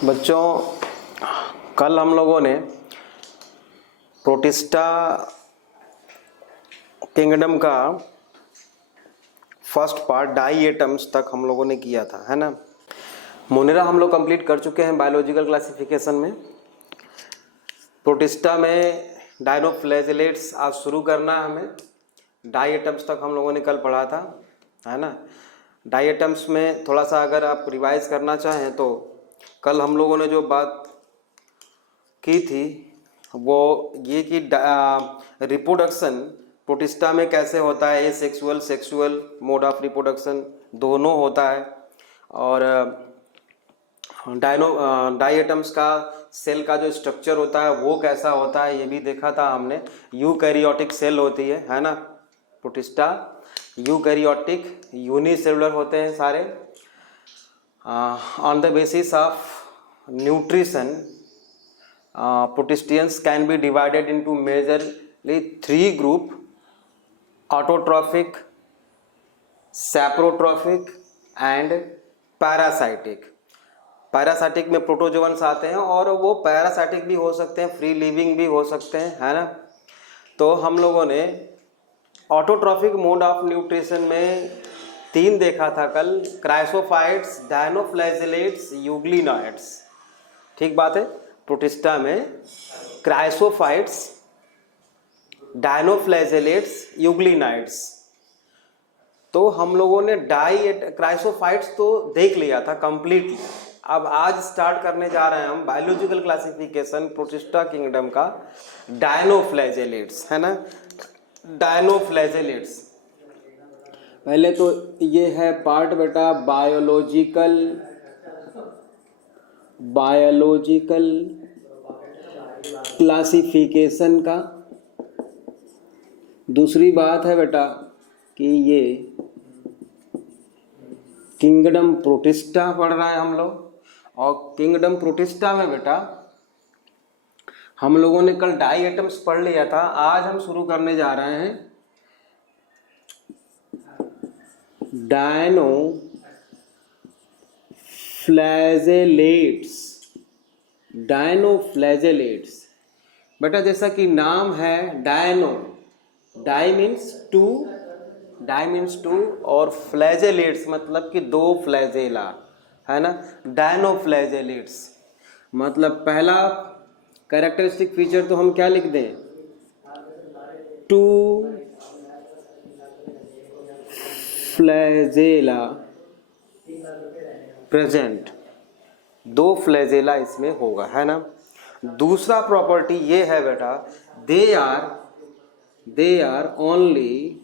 बच्चों, कल हम लोगों ने प्रोटिस्टा किंगडम का फर्स्ट पार्ट डाई एटम्स तक हम लोगों ने किया था, है ना। मोनेरा हम लोग कंप्लीट कर चुके हैं बायोलॉजिकल क्लासिफिकेशन में। प्रोटिस्टा में डायनोफ्लैजेलेट्स आज शुरू करना है हमें। डाई एटम्स तक हम लोगों ने कल पढ़ा था, है ना। डाई एटम्स में थोड़ा सा अगर आप रिवाइज करना चाहें तो कल हम लोगों ने जो बात की थी वो ये कि रिप्रोडक्शन प्रोटिस्टा में कैसे होता है। ए sexual sexual mode of reproduction दोनों होता है। और डाई एटम्स का सेल का जो स्ट्रक्चर होता है वो कैसा होता है ये भी देखा था हमने। यूकैरियोटिक सेल होती है ना प्रोटिस्टा। यूकैरियोटिक यूनिसेलुलर होते हैं सारे। On the basis of nutrition protistans can be divided into majorly 3 group: autotrophic, saprotrophic and parasitic. Parasitic में प्रोटोजोअन्स आते हैं और वो पैरासाइटिक भी हो सकते हैं, फ्री लिविंग भी हो सकते हैं, है ना। तो हम लोगों ने ऑटोट्रॉफिक मोड ऑफ न्यूट्रिशन में 3 देखा था कल: क्राइसोफाइट्स, डायनोफ्लैजेलेट्स, यूग्लिनॉइड्स। ठीक बात है। प्रोटिस्टा में क्राइसोफाइट्स, डायनोफ्लैजेलेट्स, यूग्लिनॉइड्स। तो हम लोगों ने क्राइसोफाइट्स तो देख लिया था कंप्लीटली। अब आज स्टार्ट करने जा रहे हैं हम बायोलॉजिकल क्लासिफिकेशन प्रोटिस्टा किंगडम का डायनोफ्लैजेलेट्स, है ना। डायनोफ्लैजेलेट्स पहले तो ये है पार्ट बेटा बायोलॉजिकल क्लासिफिकेशन का। दूसरी बात है बेटा कि ये किंगडम प्रोटिस्टा पढ़ रहा है हम लोग। और किंगडम प्रोटिस्टा में बेटा हम लोगों ने कल डाई एटम्स पढ़ लिया था। आज हम शुरू करने जा रहे हैं डायनोफ्लैजेलेट्स। बेटा जैसा कि नाम है डाई मीन्स टू और फ्लैजेलेट्स मतलब कि 2 फ्लैजेला, है ना। डायनोफ्लैजेलेट्स मतलब पहला कैरेक्टरिस्टिक फीचर तो हम क्या लिख दें, 2 फ्लैजेला प्रेजेंट। 2 फ्लैजेला इसमें होगा, है ना। दूसरा प्रॉपर्टी ये है बेटा, दे आर ओनली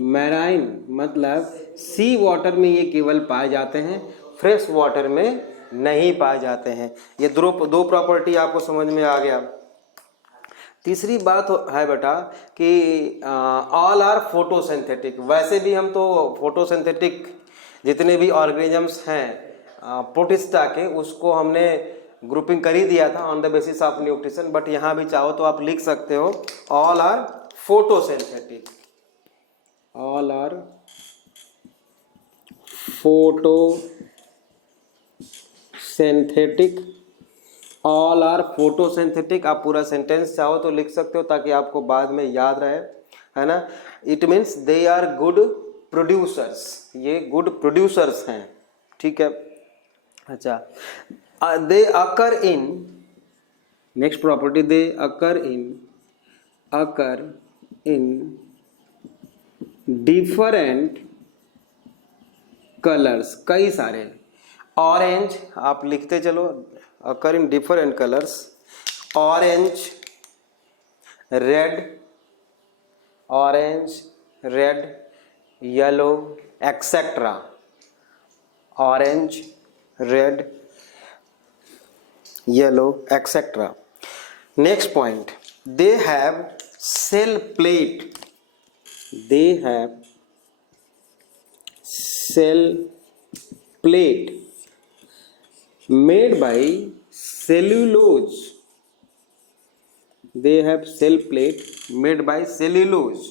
मैराइन मतलब सी वाटर में ये केवल पाए जाते हैं, फ्रेश वाटर में नहीं पाए जाते हैं। ये 2 प्रॉपर्टी आपको समझ में आ गया। तीसरी बात है बेटा कि ऑल आर फोटोसिंथेटिक। वैसे भी हम तो फोटोसिंथेटिक जितने भी ऑर्गेनिजम्स हैं प्रोटिस्टा के उसको हमने ग्रुपिंग कर ही दिया था on the basis of nutrition. But यहाँ भी चाहो तो आप लिख सकते हो all are photosynthetic. All are photosynthetic. All are photosynthetic. आप पूरा सेंटेंस चाहो तो लिख सकते हो ताकि आपको बाद में याद रहे, है ना। It means they are good producers. ये गुड प्रोड्यूसर्स हैं, ठीक है। अच्छा, they occur in, next property, they occur in different colours. कई सारे ऑरेंज आप लिखते चलो, occur in different colours, orange, red, yellow etcetera. Orange, red, yellow etcetera. Next point, they have cell plate. They have cell plate made by cellulose. They have cell plate made by cellulose।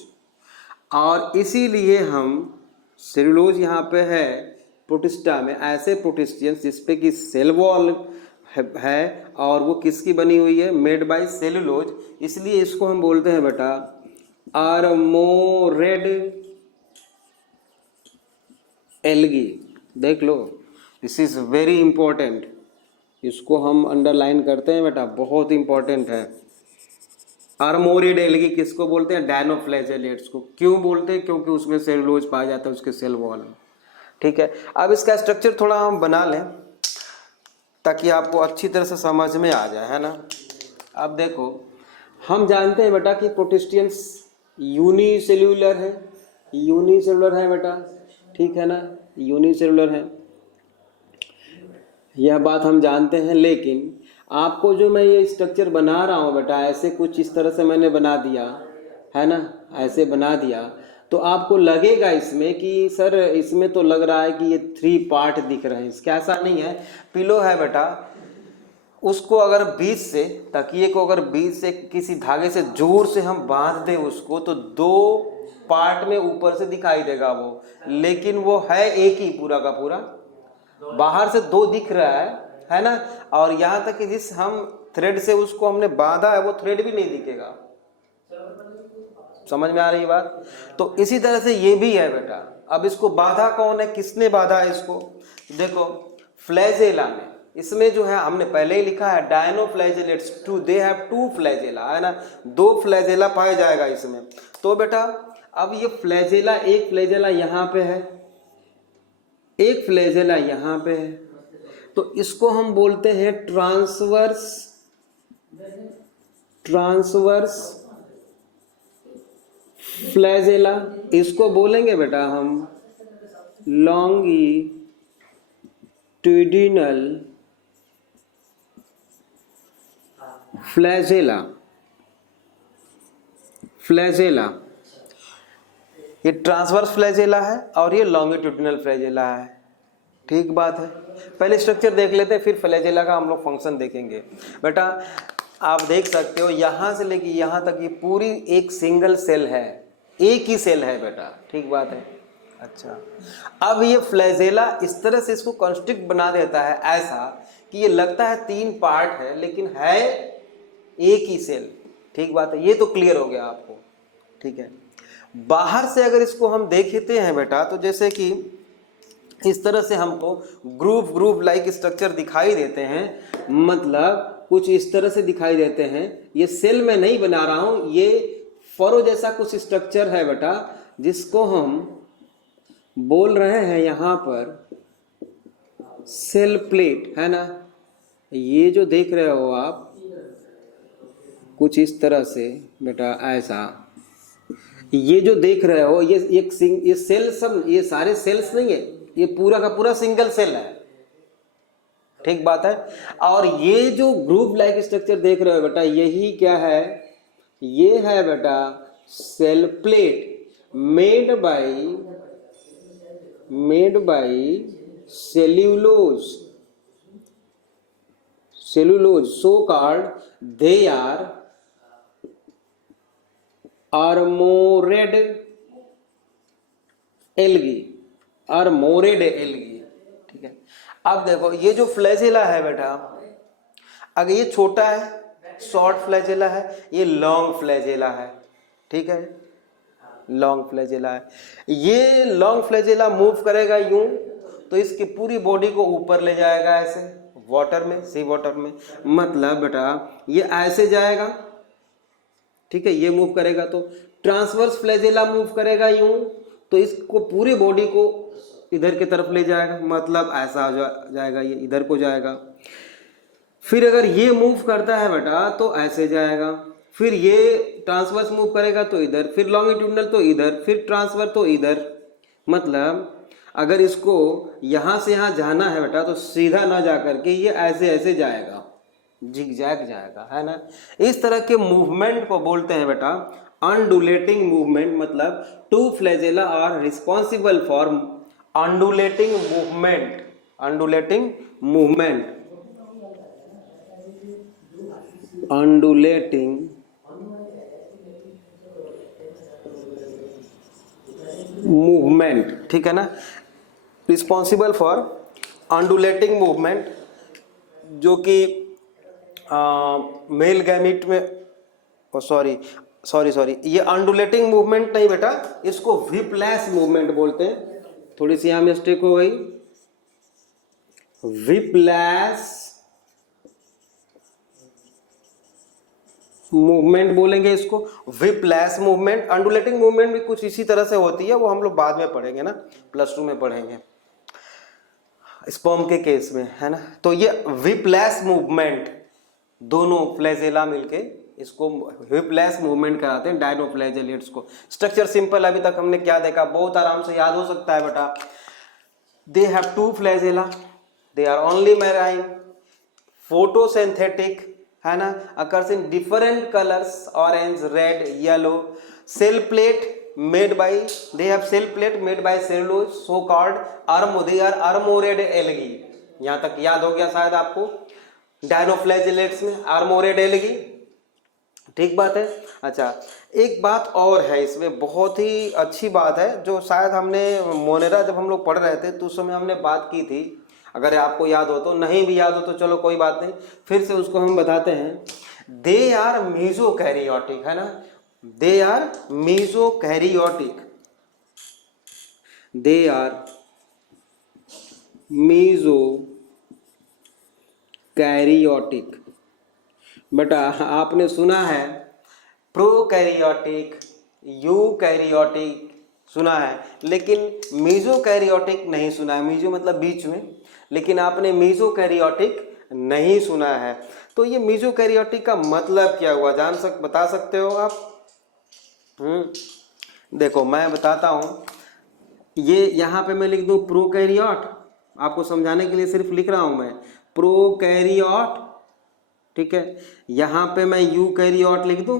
और इसीलिए हम cellulose यहाँ पे है protista में ऐसे प्रोटिस्टियंस जिसपे कि सेल वॉल है और वो किसकी बनी हुई है, मेड बाय सेलुलोज, इसलिए इसको हम बोलते हैं बेटा आर्मोरेड एल्गी। देख लो, दिस इज वेरी इंपॉर्टेंट, इसको हम अंडरलाइन करते हैं बेटा, बहुत इंपॉर्टेंट है। आर्मोरेड एल्गी किसको बोलते हैं, डायनोफ्लैजेलेट्स को। क्यों बोलते हैं, क्योंकि उसमें सेलुलोज पाया जाता है उसके सेल वॉल में। ठीक है, अब इसका स्ट्रक्चर थोड़ा हम बना लें ताकि आपको अच्छी तरह से समझ में आ जाए, है ना। अब देखो, हम जानते हैं बेटा कि प्रोटिस्टियंस यूनिसेल्यूलर है, यूनिसेल्यूलर है बेटा, ठीक है ना, यूनिसेल्यूलर है, यह बात हम जानते हैं। लेकिन आपको जो मैं ये स्ट्रक्चर बना रहा हूँ बेटा, ऐसे कुछ इस तरह से मैंने बना दिया है ना, ऐसे बना दिया, तो आपको लगेगा इसमें कि सर इसमें तो लग रहा है कि ये 3 पार्ट दिख रहे हैं। इसका ऐसा नहीं है। पिलो है बेटा, उसको अगर बीच से, तकिए को अगर बीच से किसी धागे से जोर से हम बांध दें उसको, तो 2 पार्ट में ऊपर से दिखाई देगा वो, लेकिन वो है एक ही पूरा का पूरा। बाहर से 2 दिख रहा है ना, और यहाँ तक कि जिस हम थ्रेड से उसको हमने बांधा है वो थ्रेड भी नहीं दिखेगा। समझ में आ रही बात। तो इसी तरह से ये भी है बेटा। अब इसको बांधा कौन है, किसने बांधा है इसको, देखो फ्लैजेला में, इसमें जो है हमने पहले ही लिखा है डायनोफ्लैजेलेट्स, दे हैव 2 फ्लैजेला, है ना, 2 फ्लैजेला पाया जाएगा इसमें। तो बेटा अब ये फ्लैजेला, एक फ्लैजेला यहाँ पे है, एक फ्लैजेला यहाँ पे है, तो इसको हम बोलते हैं ट्रांसवर्स फ्लैजेला। इसको बोलेंगे बेटा हम लॉन्गिट्यूडिनल फ्लैजेला। ये ट्रांसवर्स फ्लैजेला है और ये लॉन्गिट्यूडिनल फ्लैजेला है। ठीक बात है। पहले स्ट्रक्चर देख लेते हैं, फिर फ्लैजेला का हम लोग फंक्शन देखेंगे। बेटा आप देख सकते हो यहाँ से लेके यहाँ तक ये पूरी एक सिंगल सेल है, एक ही सेल है बेटा। ठीक बात है। अच्छा, अब ये फ्लैजेला इस तरह से इसको कंस्ट्रिक्ट बना देता है ऐसा कि ये लगता है 3 पार्ट है लेकिन है एक ही सेल। ठीक बात है, ये तो क्लियर हो गया आपको। ठीक है, बाहर से अगर इसको हम देखते हैं बेटा, तो जैसे कि इस तरह से हमको ग्रुप लाइक स्ट्रक्चर दिखाई देते हैं, मतलब कुछ इस तरह से दिखाई देते हैं। ये सेल में नहीं बना रहा हूं, ये फरो जैसा कुछ स्ट्रक्चर है बेटा, जिसको हम बोल रहे हैं यहाँ पर सेल प्लेट, है ना। ये जो देख रहे हो आप कुछ इस तरह से बेटा, ऐसा ये जो देख रहे हो ये सेल, सब ये सारे सेल्स नहीं है, ये पूरा का पूरा सिंगल सेल है। ठीक बात है। और ये जो ग्रुप लाइक स्ट्रक्चर देख रहे हो बेटा, यही क्या है, ये है बेटा cell plate made by cellulose, so called they are armoured algae. ठीक है, अब देखो ये जो फ्लैजेला है बेटा, अगर ये छोटा है शॉर्ट फ्लैजेला है, ये लॉन्ग फ्लैजेला है। ठीक है, लॉन्ग फ्लैजेला है। ये लॉन्ग फ्लैजेला मूव करेगा यूं, तो इसकी पूरी बॉडी को ऊपर ले जाएगा ऐसे वाटर में, सी वाटर में, मतलब बेटा ये ऐसे जाएगा। ठीक है, ये मूव करेगा। तो ट्रांसवर्स फ्लैजेला मूव करेगा यूं, तो इसको पूरी बॉडी को इधर की तरफ ले जाएगा, मतलब ऐसा जाएगा, ये इधर को जाएगा। फिर अगर ये मूव करता है बेटा तो ऐसे जाएगा, फिर ये ट्रांसवर्स मूव करेगा तो इधर, फिर लॉन्गिट्यूडनल तो इधर, फिर ट्रांसफर तो इधर। मतलब अगर इसको यहाँ से यहाँ जाना है बेटा तो सीधा ना जा करके ये ऐसे ऐसे जाएगा, जिगजैग जाएगा, है ना। इस तरह के मूवमेंट को बोलते हैं बेटा अनडुलेटिंग मूवमेंट। मतलब 2 flagella are responsible for undulating movement. Undulating movement, ठीक है ना। रिस्पॉन्सिबल फॉर अंडुलेटिंग मूवमेंट, जो कि मेल गैमिट में, सॉरी ये अंडुलेटिंग मूवमेंट नहीं बेटा, इसको व्हिपलैश मूवमेंट बोलते हैं। थोड़ी सी यहाँ मिस्टेक हो गई, व्हिपलैश मूवमेंट बोलेंगे इसको, व्हिपलैश मूवमेंट। अंडुलेटिंग मूवमेंट भी कुछ इसी तरह से होती है, वो हम लोग बाद में पढ़ेंगे ना, +2 में पढ़ेंगे स्पर्म के केस में, है ना। तो ये व्हिपलैश मूवमेंट, दोनों फ्लैजेला मिलके इसको व्हिपलैश मूवमेंट कराते हैं डायनोफ्लैजेलेट्स को। स्ट्रक्चर सिंपल, अभी तक हमने क्या देखा, बहुत आराम से याद हो सकता है बेटा। They have 2 flagella, they are only marine, photosynthetic, है ना, occurs in different colours, orange, red, yellow, cell plate made by, they have cell plate made by cellulose, so called they are armored algae। यहाँ तक याद हो गया शायद आपको, डायनोफ्लैजेलेट्स में आर्मोरेड एल्गी, ठीक बात है। अच्छा, एक बात और है इसमें, बहुत ही अच्छी बात है, जो शायद हमने मोनेरा जब हम लोग पढ़ रहे थे तो उस समय हमने बात की थी, अगर आपको याद हो तो, नहीं भी याद हो तो चलो कोई बात नहीं, फिर से उसको हम बताते हैं। दे आर मीजोकैरियोटिक, है ना, दे आर मीजोकैरियोटिक, दे आर मीजोकैरियोटिक। बेटा आपने सुना है प्रोकैरियोटिक, यूकैरियोटिक सुना है, लेकिन मीजोकैरियोटिक नहीं सुना है। मीजो मतलब बीच में, लेकिन आपने मीजोकैरियोटिक नहीं सुना है। तो ये मीजोकैरियोटिक का मतलब क्या हुआ, बता सकते हो आप? देखो मैं बताता हूँ, ये यहाँ पे मैं लिख दूँ प्रोकैरियोट, आपको समझाने के लिए सिर्फ लिख रहा हूँ मैं प्रोकैरियोट, ठीक है। यहाँ पे मैं यूकैरियोट लिख दूँ,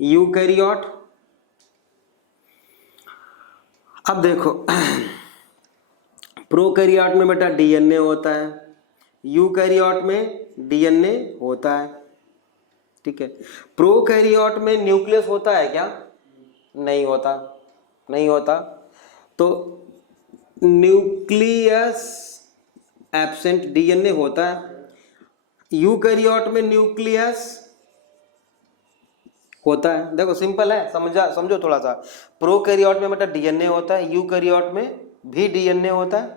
यूकैरियोट। अब देखो प्रोकैरियोट में बेटा डीएनए होता है, यूकैरियोट में डीएनए होता है, ठीक है। प्रोकैरियोट में न्यूक्लियस होता है क्या? नहीं होता, नहीं होता। तो न्यूक्लियस एब्सेंट, डीएनए होता है। यूकैरियोट में न्यूक्लियस होता है। देखो सिंपल है, समझो थोड़ा सा। प्रोकैरियोट में बेटा डीएनए होता है, यूकैरियोट में भी डीएनए होता है,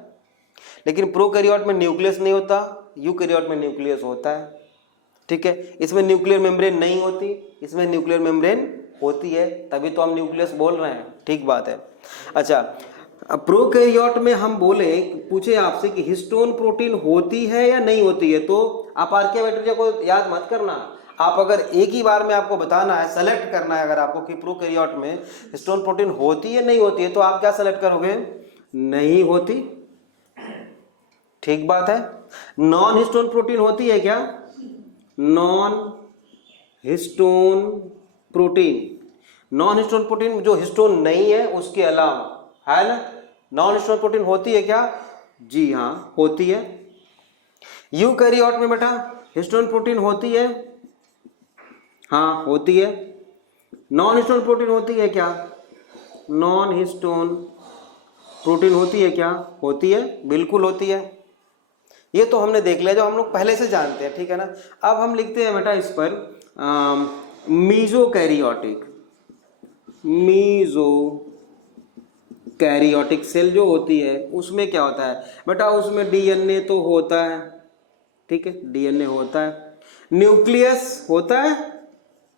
लेकिन प्रोकैरियोट में न्यूक्लियस नहीं होता, यूकैरियोट में न्यूक्लियस होता है, ठीक है। इसमें न्यूक्लियर मेम्ब्रेन नहीं होती, इसमें न्यूक्लियर मेम्ब्रेन होती है, तभी तो हम न्यूक्लियस बोल रहे हैं, ठीक बात है। अच्छा, प्रोकैरियोट में हम पूछे आपसे कि हिस्टोन प्रोटीन होती है या नहीं होती है, तो आप आर्किया को याद मत करना। आप अगर एक ही बार में आपको बताना है, सेलेक्ट करना है अगर आपको कि प्रोकैरियोट में हिस्टोन प्रोटीन होती है नहीं होती है, तो आप क्या सेलेक्ट करोगे? नहीं होती, ठीक बात है। नॉन हिस्टोन प्रोटीन होती है क्या? Non histone protein, non histone protein जो हिस्टोन नहीं है उसके अलावा, है ना, नॉन हिस्टोन प्रोटीन होती है क्या? जी हाँ होती है। यूकैरियोट में बेटा हिस्टोन प्रोटीन होती है, हाँ होती है। नॉन हिस्टोन प्रोटीन होती है क्या? नॉन हिस्टोन प्रोटीन होती है क्या? होती है, बिल्कुल होती है। ये तो हमने देख लिया, जो हम लोग पहले से जानते हैं, ठीक है ना। अब हम लिखते हैं बेटा इस पर मीजोकैरियोटिक, मीजोकैरियोटिक सेल जो होती है उसमें क्या होता है बेटा? उसमें डीएनए तो होता है, ठीक है, डीएनए होता है। न्यूक्लियस होता है,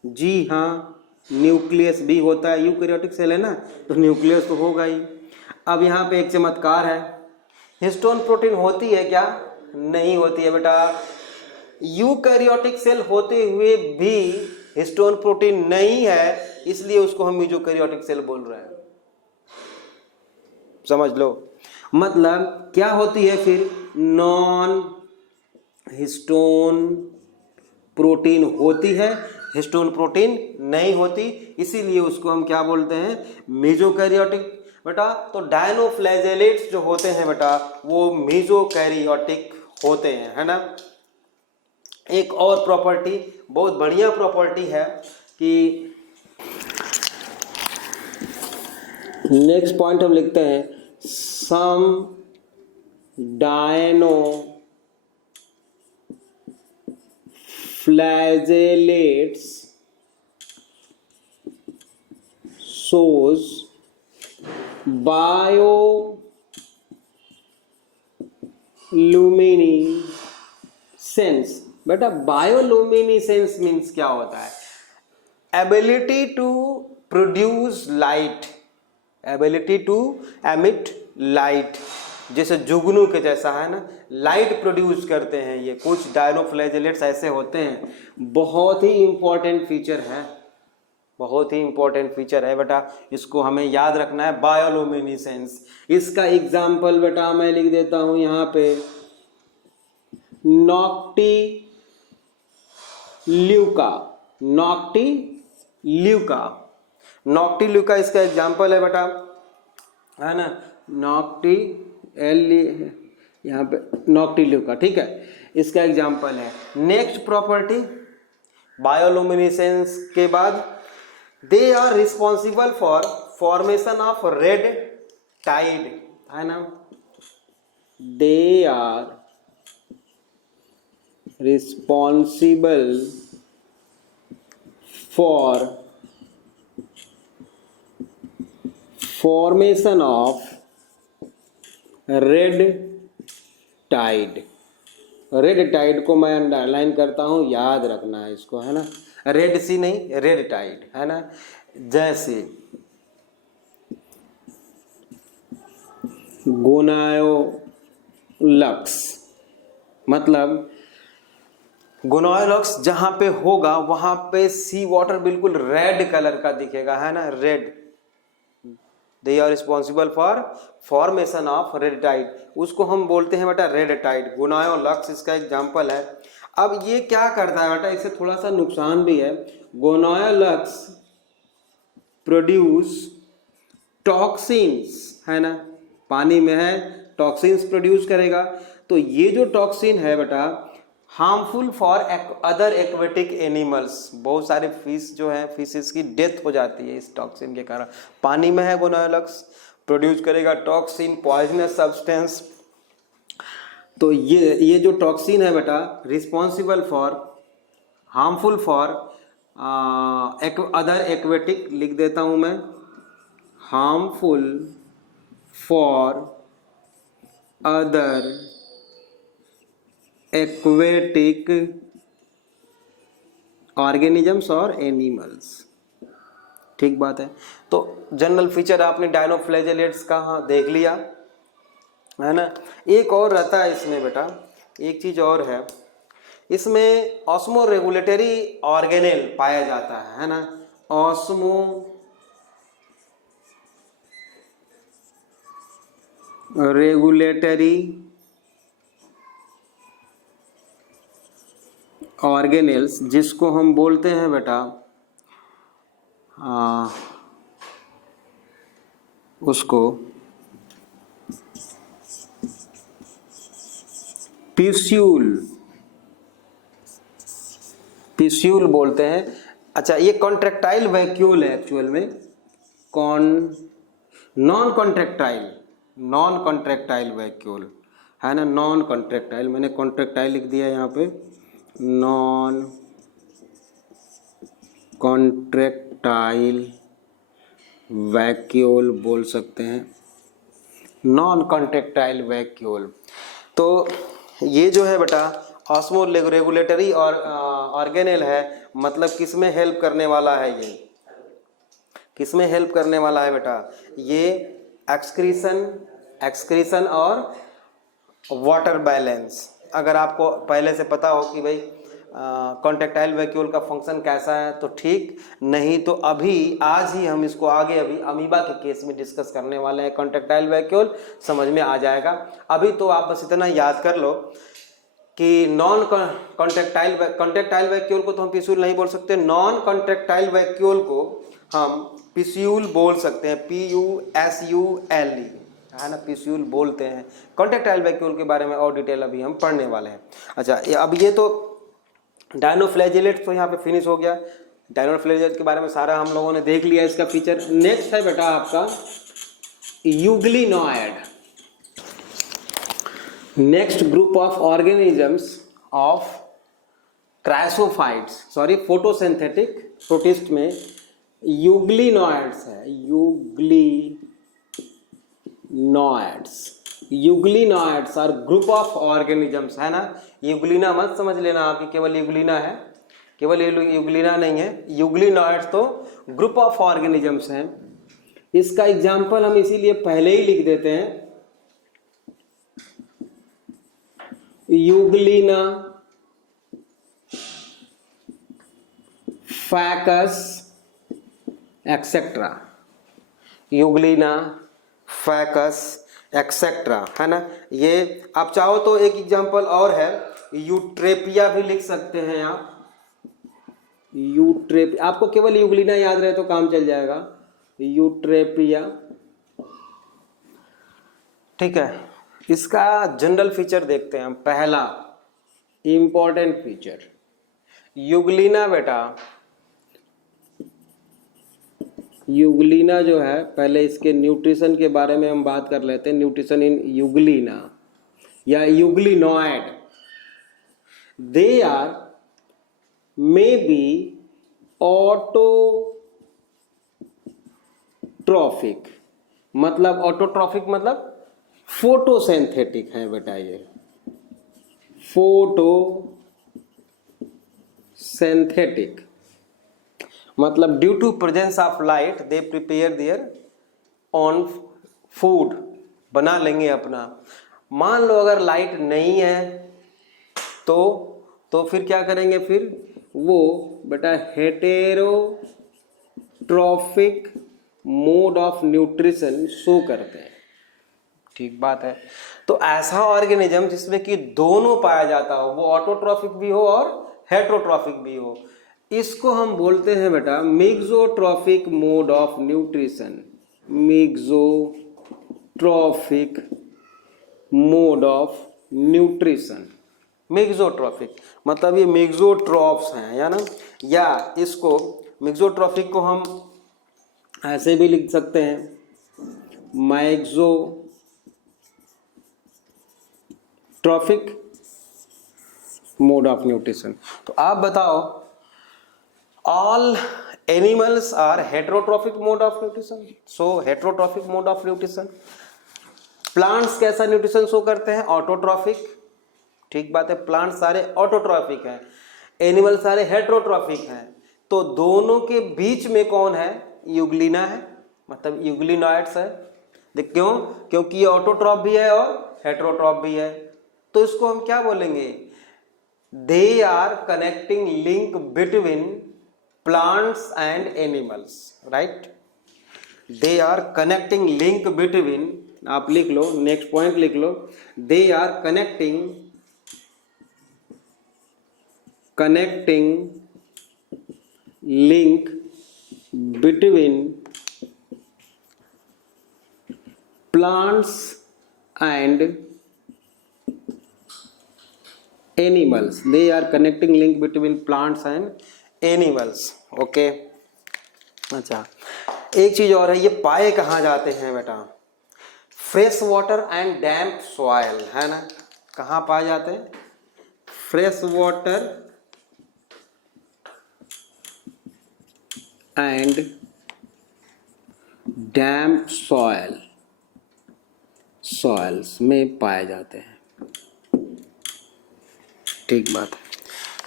जी हाँ न्यूक्लियस भी होता है, यूकैरियोटिक सेल है ना, तो न्यूक्लियस तो होगा ही। अब यहाँ पे एक चमत्कार है, हिस्टोन प्रोटीन होती है क्या? नहीं होती है बेटा। यूकैरियोटिक सेल होते हुए भी हिस्टोन प्रोटीन नहीं है, इसलिए उसको हम मीजोकैरियोटिक सेल बोल रहे हैं, समझ लो। मतलब क्या होती है फिर? नॉन हिस्टोन प्रोटीन होती है, हिस्टोन प्रोटीन नहीं होती, इसीलिए उसको हम क्या बोलते हैं? मीजोकैरियोटिक बेटा। तो डायनोफ्लैजेलेट्स जो होते हैं बेटा वो मीजोकैरियोटिक होते हैं, है ना। एक और प्रॉपर्टी, बहुत बढ़िया प्रॉपर्टी है कि नेक्स्ट पॉइंट हम लिखते हैं some dinoflagellates shows bioluminescence। बेटा बायोलुमिनिसेंस मीन्स क्या होता है? Ability to produce light, ability to emit light, जैसे जुगनू के जैसा है ना, लाइट प्रोड्यूस करते हैं ये। कुछ डायनोफ्लैजेलेट्स ऐसे होते हैं, बहुत ही इंपॉर्टेंट फीचर है, बहुत ही इंपॉर्टेंट फीचर है बेटा, इसको हमें याद रखना है, बायोलुमिनिसेंस। इसका एग्जाम्पल बेटा मैं लिख देता हूं यहाँ पे, नॉक्टिल्यूका, नॉक्टिल्यूका, नॉक्टिल्यूका इसका एग्जाम्पल है बेटा, है ना, यहाँ पे नॉक्टिल्यूका, ठीक है, इसका एग्जाम्पल है। नेक्स्ट प्रॉपर्टी बायोलुमिनिसेंस के बाद, they are responsible for formation of red tide, है ना, they are responsible for formation of red tide. Red tide को मैं अंडरलाइन करता हूं, याद रखना है इसको, है ना, रेड सी नहीं, रेड टाइड, है ना। जैसे गोनायोलक्स, मतलब गोनायोलक्स जहां पे होगा वहां पे सी वाटर बिल्कुल रेड कलर का दिखेगा, है ना, red. They are responsible for formation of red tide, उसको हम बोलते हैं बेटा रेड टाइड। गोनायोलक्स इसका एग्जाम्पल है। अब ये क्या करता है बेटा, इससे थोड़ा सा नुकसान भी है। गोनायोलक्स प्रोड्यूस टॉक्सिन्स, है ना, पानी में है, टॉक्सिन्स प्रोड्यूस करेगा। तो ये जो टॉक्सिन है बेटा harmful for other aquatic animals, बहुत सारे फिश जो है, फिशेस की डेथ हो जाती है इस टॉक्सिन के कारण। पानी में है गोनायोलक्स, प्रोड्यूस करेगा टॉक्सिन, पॉइजनस सब्सटेंस। तो ये जो टॉक्सिन है बेटा responsible for harmful for other aquatic, लिख देता हूं मैं, harmful for other aquatic organisms और एनिमल्स, ठीक बात है। तो जनरल फीचर आपने डायनोफ्लैजेलेट्स का देख लिया, है ना। एक और रहता है इसमें बेटा, एक चीज और है, इसमें ऑस्मो रेगुलेटरी ऑर्गेनेल पाया जाता है ना, ऑस्मो रेगुलेटरी ऑर्गेनेल्स, जिसको हम बोलते हैं बेटा उसको पिस्यूल बोलते हैं। अच्छा, ये कॉन्ट्रैक्टाइल वैक्यूल है एक्चुअल में, नॉन कॉन्ट्रैक्टाइल वैक्यूल, है ना, नॉन कॉन्ट्रैक्टाइल, मैंने कॉन्ट्रैक्टाइल लिख दिया यहाँ पे, नॉन कॉन्ट्रैक्टाइल वैक्यूल बोल सकते हैं, नॉन कॉन्ट्रैक्टाइल वैक्यूल। तो ये जो है बेटा ऑस्मो रेगुलेटरी और ऑर्गेनेल है, मतलब किस में हेल्प करने वाला है, ये किस में हेल्प करने वाला है बेटा, ये एक्सक्रीशन और वाटर बैलेंस। अगर आपको पहले से पता हो कि भाई कॉन्ट्रैक्टाइल वैक्यूल का फंक्शन कैसा है तो ठीक, नहीं तो अभी आज ही हम इसको आगे अभी अमीबा के केस में डिस्कस करने वाले हैं। कॉन्ट्रैक्टाइल वैक्यूल समझ में आ जाएगा। अभी तो आप बस इतना याद कर लो कि नॉन कॉन्ट्रैक्टाइल वैक्यूल को तो हम पिस्यूल नहीं बोल सकते, नॉन कॉन्ट्रैक्टाइल वैक्यूल को हम पिस्यूल बोल सकते हैं, PUSULE, है ना, पिस्यूल बोलते हैं। कॉन्ट्रैक्टाइल वैक्यूल के बारे में और डिटेल अभी हम पढ़ने वाले हैं। अच्छा, अब ये तो डायनोफ्लैजेलेट तो यहाँ पे फिनिश हो गया। डायनोफ्लैजेलेट के बारे में सारा हम लोगों ने देख लिया, इसका फीचर। नेक्स्ट है बेटा आपका euglenoid. Next group of organisms of chrysophytes, sorry photosynthetic protist में यूग्लिनॉइड्स है। Euglenoids are group of organisms, है ना। यूग्लिना मत समझ लेना आपकी केवल यूग्लिना है, केवल यूग्लिना नहीं है। यूग्लिनॉइड्स तो ग्रुप ऑफ ऑर्गेनिजम्स हैं। इसका एग्जाम्पल हम इसीलिए पहले ही लिख देते हैं, यूग्लिना, फैकस एक्सेट्रा। यूग्लिना, फैकस एक्सेट्रा, है ना। ये आप चाहो तो एक एग्जांपल और है, यूट्रेपिया भी लिख सकते हैं आप। आपको केवल यूग्लिना याद रहे तो काम चल जाएगा। यूट्रेपिया, ठीक है। इसका जनरल फीचर देखते हैं हम। पहला इंपॉर्टेंट फीचर, यूग्लिना बेटा, यूग्लिना जो है, पहले इसके न्यूट्रिशन के बारे में हम बात कर लेते हैं। न्यूट्रिशन इन यूग्लिना या euglenoid, they are may be autotrophic, मतलब ऑटोट्रॉफिक मतलब फोटोसिंथेटिक है बेटा। ये फोटोसिंथेटिक मतलब due to presence of light they prepare their own food, बना लेंगे अपना। मान लो अगर लाइट नहीं है तो फिर क्या करेंगे, फिर वो बेटा heterotrophic mode of nutrition show करते हैं। ठीक बात है। तो ऐसा ऑर्गेनिज्म जिसमें कि दोनों पाया जाता हो, वो ऑटोट्रॉफिक भी हो और हेटेरोट्रॉफिक भी हो, इसको हम बोलते हैं बेटा mixotrophic mode of nutrition. Mixotrophic mode of nutrition, mixotrophic मतलब ये मिक्सोट्रॉफ्स हैं, या ना। या इसको मिक्सोट्रॉफिक को हम ऐसे भी लिख सकते हैं, मैक्सोट्रॉफिक मोड ऑफ न्यूट्रिशन। तो आप बताओ, all animals are heterotrophic mode of nutrition, so heterotrophic mode of nutrition। Plants कैसा न्यूट्रिशन शो करते हैं, ऑटोट्रॉफिक। ठीक बात है, प्लांट्स सारे ऑटोट्रॉफिक हैं, एनिमल सारे हेटेरोट्रॉफिक हैं। तो दोनों के बीच में कौन है, यूग्लिना है, मतलब यूग्लिनॉइड्स है। देख क्यों, क्योंकि ये ऑटोट्रॉफ भी है और हेटेरोट्रॉफ भी है। तो इसको हम क्या बोलेंगे, they are connecting link between plants and animals, right? They are connecting link between, आप लिख लो, नेक्स्ट पॉइंट लिख लो, they are connecting link between plants and animals। They are connecting link between plants and animals, okay. अच्छा, एक चीज और है, ये पाए कहाँ जाते हैं बेटा, fresh water and damp soil, है ना। कहाँ पाए जाते हैं, fresh water and damp soils में पाए जाते हैं। ठीक बात है,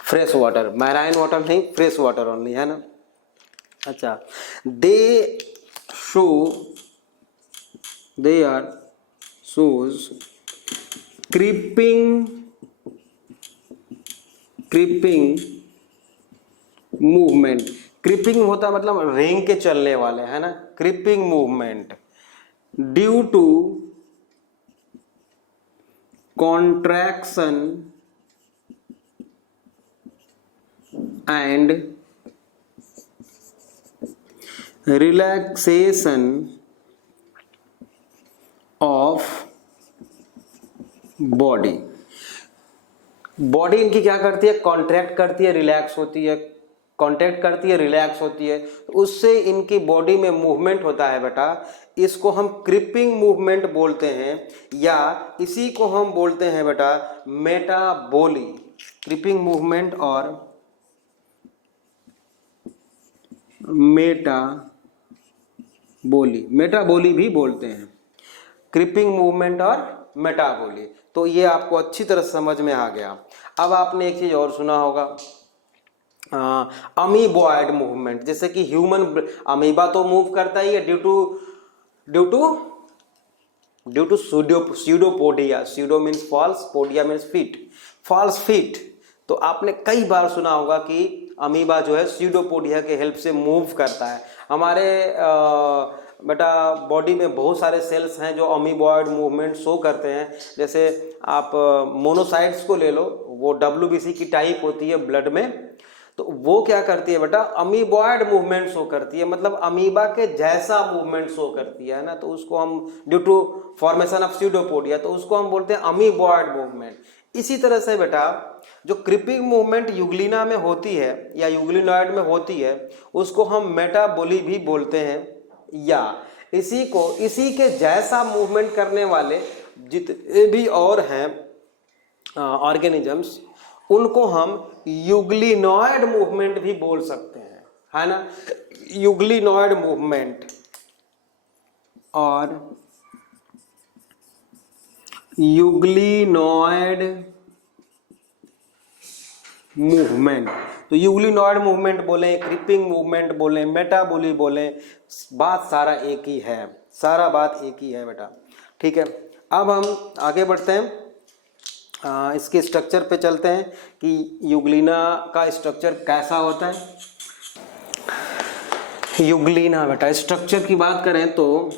फ्रेश वाटर, मैराइन वाटर नहीं, फ्रेश वाटर ओनली, है ना। अच्छा, they are shows creeping movement. Creeping होता मतलब रेंग के चलने वाले, है ना। Creeping movement due to contraction and relaxation of body इनकी क्या करती है, कॉन्ट्रैक्ट करती है, रिलैक्स होती है, कांटेक्ट करती है, रिलैक्स होती है, तो उससे इनकी बॉडी में मूवमेंट होता है बेटा, इसको हम क्रिपिंग मूवमेंट बोलते हैं, या इसी को हम बोलते हैं बेटा मेटाबोली। क्रिपिंग मूवमेंट और मेटाबोली भी बोलते हैं, क्रिपिंग मूवमेंट और मेटाबोली। तो ये आपको अच्छी तरह समझ में आ गया। अब आपने एक चीज और सुना होगा, अमीबॉयड मूवमेंट, जैसे कि ह्यूमन अमीबा तो मूव करता ही है due to pseudopodia. Pseudo means false, podia means feet, false feet. तो आपने कई बार सुना होगा कि अमीबा जो है स्यूडोपोडिया के हेल्प से मूव करता है। हमारे बेटा बॉडी में बहुत सारे सेल्स हैं जो अमीबॉयड मूवमेंट शो करते हैं। जैसे आप मोनोसाइट्स को ले लो, वो WBC की टाइप होती है ब्लड में, तो वो क्या करती है बेटा, अमीबॉयड मूवमेंट शो करती है, मतलब अमीबा के जैसा मूवमेंट शो करती है ना, तो उसको हम due to formation of pseudopodia, तो उसको हम बोलते हैं अमीबॉयड मूवमेंट। इसी तरह से बेटा जो क्रिपिंग मूवमेंट यूग्लिना में होती है या यूग्लिनॉइड में होती है, उसको हम मेटाबोली भी बोलते हैं, या इसी के जैसा मूवमेंट करने वाले जितने भी और हैं ऑर्गेनिजम्स, उनको हम यूग्लिनॉइड मूवमेंट भी बोल सकते हैं, है ना। यूग्लिनॉइड मूवमेंट और यूग्लिनॉइड मूवमेंट, तो यूग्लिनॉइड मूवमेंट बोले, क्रिपिंग मूवमेंट बोले, मेटाबोली बोले, बात सारा एक ही है, सारा बात एक ही है बेटा। ठीक है, अब हम आगे बढ़ते हैं, इसके स्ट्रक्चर पे चलते हैं कि यूग्लिना का स्ट्रक्चर कैसा होता है। यूग्लिना बेटा स्ट्रक्चर की बात करें तो